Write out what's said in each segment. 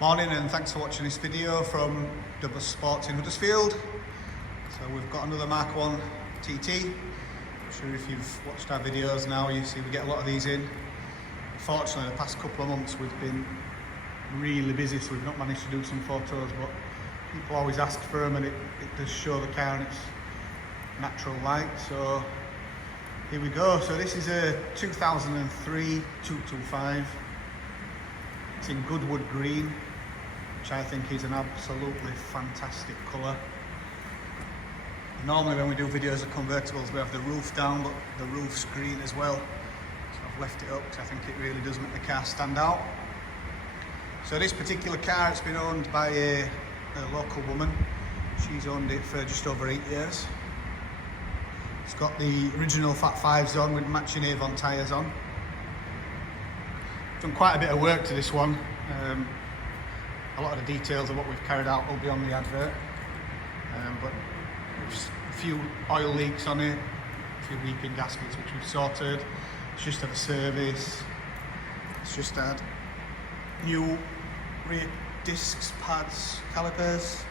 Morning and thanks for watching this video from Double Sports in Huddersfield. So we've got another Mark 1 TT. I'm sure if you've watched our videos now, you see we get a lot of these in. Unfortunately, the past couple of months we've been really busy, so we've not managed to do some photos, but people always ask for them and it does show the car in its natural light. So here we go. So this is a 2003 225. It's in Goodwood green, which I think is an absolutely fantastic colour. Normally when we do videos of convertibles we have the roof down, but the roof's green as well. So I've left it up because I think it really does make the car stand out. So this particular car, it's been owned by a local woman. She's owned it for just over 8 years. It's got the original Fat 5s on with matching Avon tyres on. Done quite a bit of work to this one. A lot of the details of what we've carried out will be on the advert, but there's a few oil leaks on it, a few weeping gaskets which we've sorted. It's just had a service. It's just had new rear discs, pads, calipers.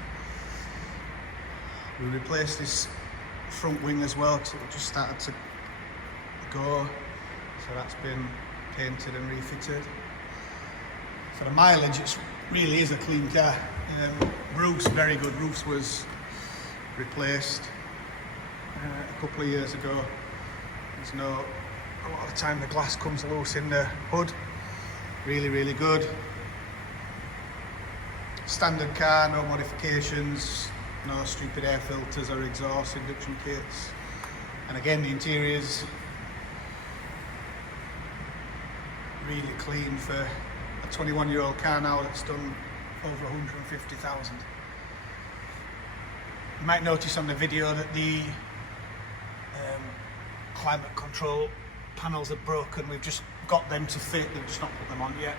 We replaced this front wing as well because it just started to go, so that's been painted and refitted. For the mileage, it really is a clean car. Roof's very good. Roofs was replaced a couple of years ago. A lot of the time the glass comes loose in the hood. Really good. Standard car, no modifications, no stupid air filters or exhaust induction kits. And again, the interior's really clean for a 21-year-old car now that's done over 150,000. You might notice on the video that the climate control panels are broken. We've just got them to fit, we've just not put them on yet.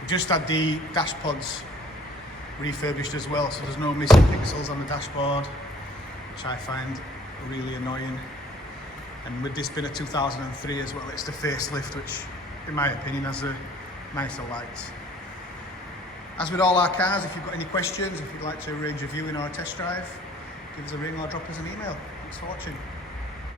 We've just had the dash pods refurbished as well, so there's no missing pixels on the dashboard, which I find really annoying. And with this being a 2003 as well, it's the facelift, which in my opinion has a nicer light. As with all our cars, if you've got any questions, if you'd like to arrange a viewing or a test drive, give us a ring or drop us an email. Thanks for watching.